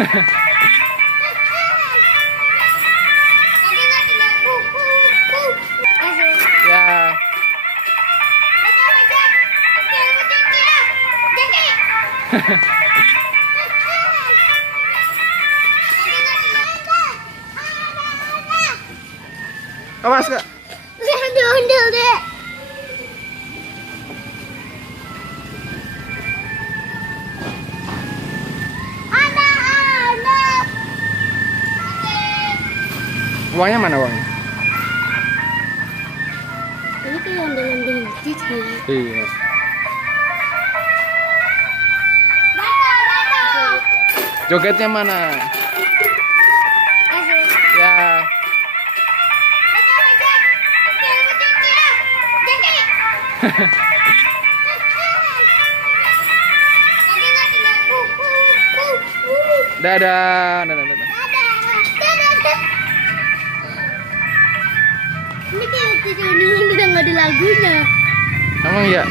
Ya. Awas Kak. Ondel-ondel deh. Anak-anak. Uangnya mana uangnya? Ini kayak ondel-ondel gitu. Iya. Jogetnya mana? Ya. Dadah, dadah, dadah. Ini kayak ondel-ondel nggak ada lagunya. Emang ya?